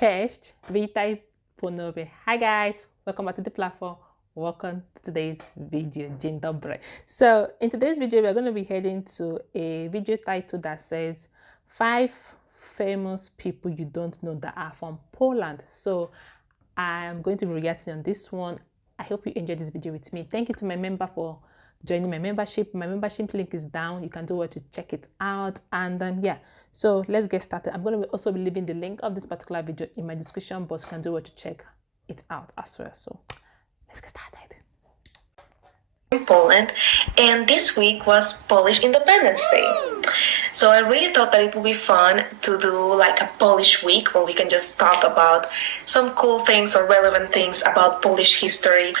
Cześć, witaj ponownie. Hi guys, welcome back to the platform. Welcome to today's video. Dzień dobry. So in today's video, we're going to be heading to a video title that says 5 famous people you don't know that are from Poland. So I'm going to be reacting on this one. I hope you enjoyed this video with me. Thank you to my member for joining my membership. My membership link is down. You can do what to check it out. And yeah, so let's get started. I'm going to also be leaving the link of this particular video in my description box. You can do what to check it out as well. So let's get started. In Poland, and this week was Polish Independence Day. So I really thought that it would be fun to do like a Polish week where we can just talk about some cool things or relevant things about Polish history.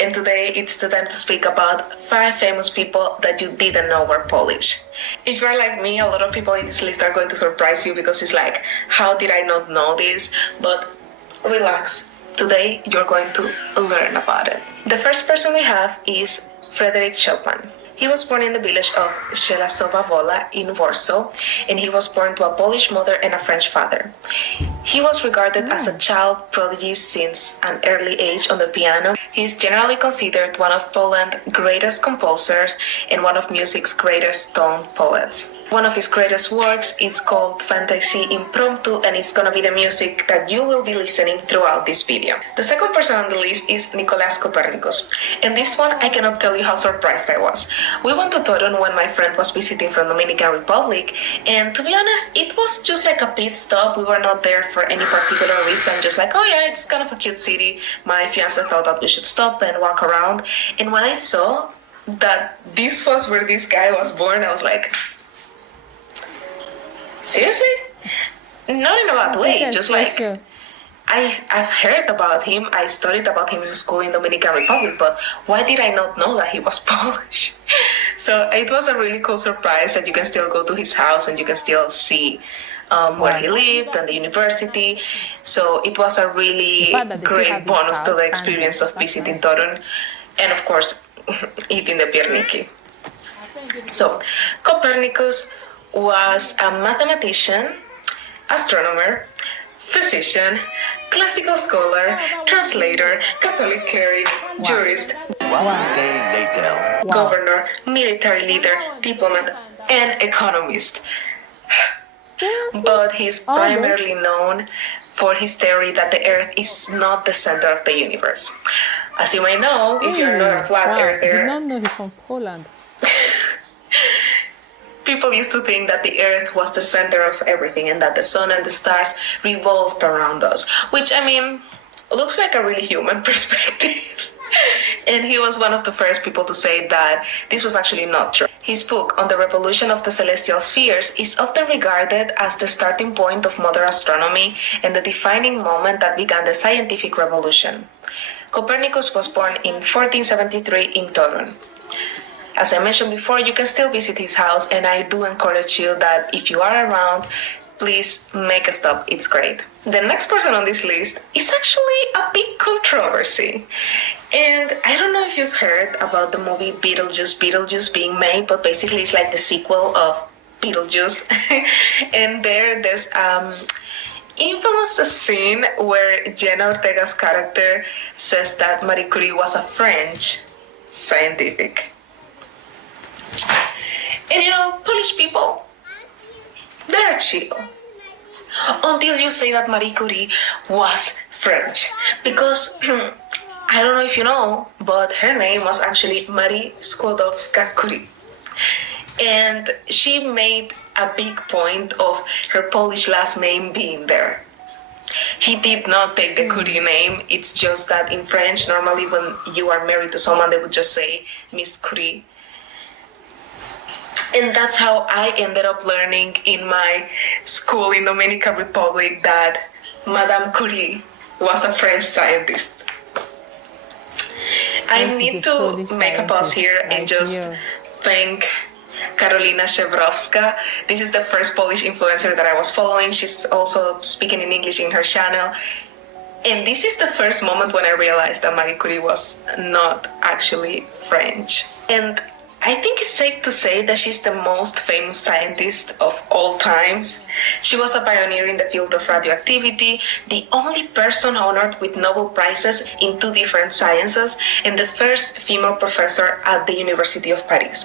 And today it's the time to speak about 5 famous people that you didn't know were Polish. If you're like me, a lot of people in this list are going to surprise you because it's like, how did I not know this? But relax, today you're going to learn about it. The first person we have is Frederick Chopin. He was born in the village of Żelazowa Wola in Warsaw, and he was born to a Polish mother and a French father. He was regarded as a child prodigy since an early age on the piano. He is generally considered one of Poland's greatest composers and one of music's greatest tone poets. One of his greatest works is called Fantasy Impromptu, and it's gonna be the music that you will be listening throughout this video. The second person on the list is Nicolaus Copernicus, and this one I cannot tell you how surprised I was. We went to Torun when my friend was visiting from Dominican Republic, and to be honest, it was just like a pit stop. We were not there for any particular reason, just like, oh yeah, it's kind of a cute city. My fiance thought that we should stop and walk around, and when I saw that this was where this guy was born, I was like, seriously? Not in a bad way, just like I've heard about him, I studied about him in school in Dominican Republic, but why did I not know that he was Polish? So it was a really cool surprise that you can still go to his house and you can still see where he lived and the university. So it was a really great bonus to the experience of visiting Torun and of course eating the pierniki. So Copernicus was a mathematician, astronomer, physician, classical scholar, translator, Catholic cleric, jurist, governor, military leader, diplomat, and economist. Seriously? But he's primarily known for his theory that the Earth is not the center of the universe. As you may know, if you're not a flat earther, I did not know he's from Poland. People used to think that the Earth was the center of everything and that the sun and the stars revolved around us, which, I mean, looks like a really human perspective. And he was one of the first people to say that this was actually not true. His book on the revolution of the celestial spheres is often regarded as the starting point of modern astronomy and the defining moment that began the scientific revolution. Copernicus was born in 1473 in Torun. As I mentioned before, you can still visit his house, and I do encourage you that if you are around, please make a stop. It's great. The next person on this list is actually a big controversy. And I don't know if you've heard about the movie Beetlejuice being made, but basically it's like the sequel of Beetlejuice. And there's infamous scene where Jenna Ortega's character says that Marie Curie was a French scientific. And you know, Polish people, they're chill. Until you say that Marie Curie was French. Because, I don't know if you know, but her name was actually Marie Skłodowska-Curie. And she made a big point of her Polish last name being there. He did not take the Curie name. It's just that in French, normally when you are married to someone, they would just say Miss Curie. And that's how I ended up learning in my school in Dominican Republic that Madame Curie was a French scientist. I need to make a pause here and just thank Karolina Szewrowska. This is the first Polish influencer that I was following. She's also speaking in English in her channel. And this is the first moment when I realized that Marie Curie was not actually French. And I think it's safe to say that she's the most famous scientist of all times. She was a pioneer in the field of radioactivity, the only person honored with Nobel Prizes in 2 different sciences, and the first female professor at the University of Paris.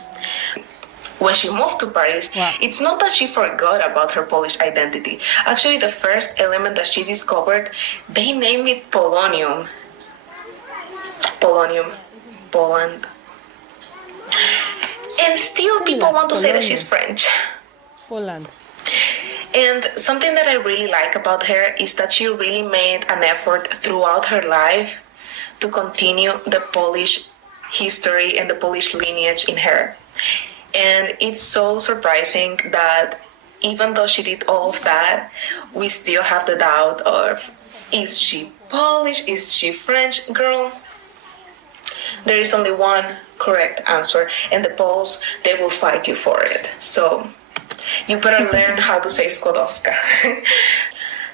When she moved to Paris, Wow. it's not that she forgot about her Polish identity. Actually, the first element that she discovered, they named it polonium. Polonium. Poland. And still Similar, people want to say that she's polonium. French. Poland. And something that I really like about her is that she really made an effort throughout her life to continue the Polish history and the Polish lineage in her. And it's so surprising that even though she did all of that, we still have the doubt of, is she Polish? Is she French? Girl, there is only one correct answer, and the Poles, they will fight you for it. So you better learn how to say Skłodowska.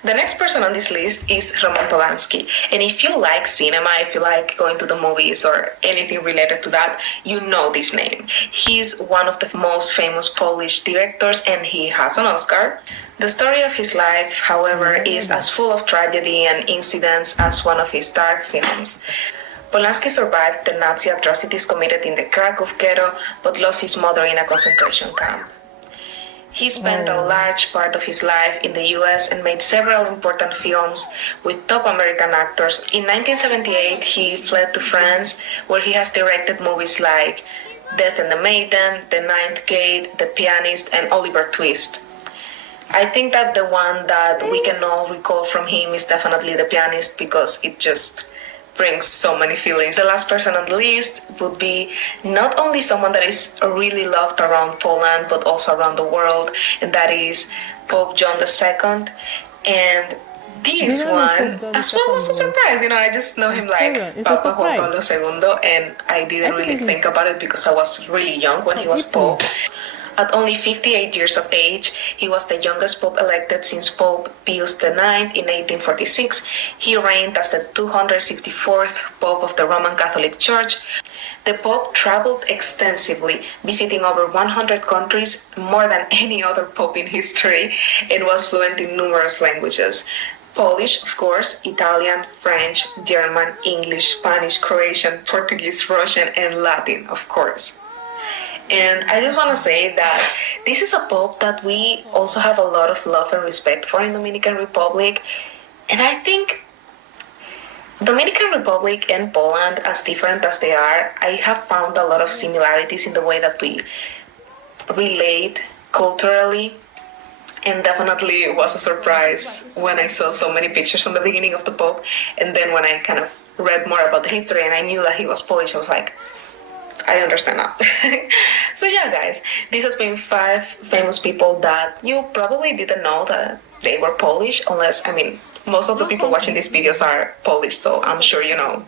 The next person on this list is Roman Polanski. And if you like cinema, if you like going to the movies or anything related to that, you know this name. He's one of the most famous Polish directors and he has an Oscar. The story of his life, however, is as full of tragedy and incidents as one of his dark films. Polanski survived the Nazi atrocities committed in the Krakow ghetto, but lost his mother in a concentration camp. He spent a large part of his life in the US and made several important films with top American actors. In 1978, he fled to France, where he has directed movies like Death and the Maiden, The Ninth Gate, The Pianist, and Oliver Twist. I think that the one that we can all recall from him is definitely The Pianist because it just brings so many feelings. The last person on the list would be not only someone that is really loved around Poland, but also around the world, and that is Pope John II. And this one, as well, was a surprise. You know, I just know him like Papa Juan Pablo II, and I didn't really think about it because I was really young when he was Pope. At only 58 years of age, he was the youngest pope elected since Pope Pius IX in 1846. He reigned as the 264th Pope of the Roman Catholic Church. The Pope traveled extensively, visiting over 100 countries, more than any other Pope in history, and was fluent in numerous languages. Polish, of course, Italian, French, German, English, Spanish, Croatian, Portuguese, Russian, and Latin, of course. And I just want to say that this is a Pope that we also have a lot of love and respect for in Dominican Republic. And I think Dominican Republic and Poland, as different as they are, I have found a lot of similarities in the way that we relate culturally. And definitely it was a surprise when I saw so many pictures from the beginning of the Pope. And then when I kind of read more about the history and I knew that he was Polish, I was like, I understand now. So yeah, guys, this has been 5 famous people that you probably didn't know that they were Polish, unless, I mean, most of the people watching these videos are Polish, so I'm sure you know.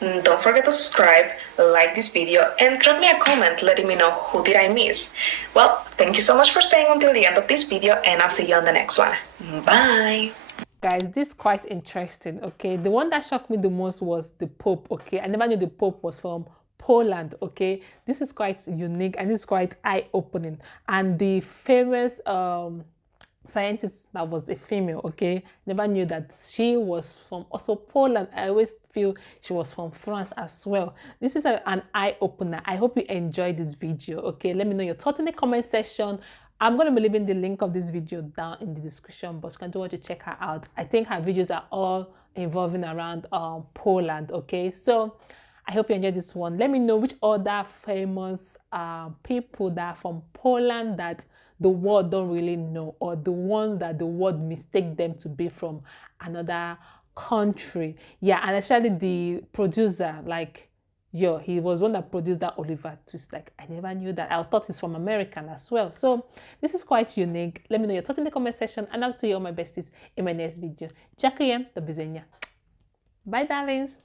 Don't forget to subscribe, like this video, and drop me a comment letting me know who did I miss. Well, thank you so much for staying until the end of this video, and I'll see you on the next one. Bye! Guys, this is quite interesting, okay? The one that shocked me the most was the Pope, okay? I never knew the Pope was from Poland, okay? This is quite unique and this is quite eye-opening. And the famous scientist that was a female, okay? Never knew that she was from also Poland. I always feel she was from France as well. This is an eye-opener. I hope you enjoyed this video, okay? Let me know your thoughts in the comment section. I'm going to be leaving the link of this video down in the description box. You can want to check her out. I think her videos are all involving around Poland, okay? So I hope you enjoyed this one. Let me know which other famous people that are from Poland that the world don't really know, or the ones that the world mistake them to be from another country. Yeah, and especially the producer, like, yo, he was one that produced that Oliver Twist. Like, I never knew that. I thought he's from American as well. So this is quite unique. Let me know your thoughts in the comment section, and I'll see you all my besties in my next video. Dziękuję, do widzenia. Bye, darlings.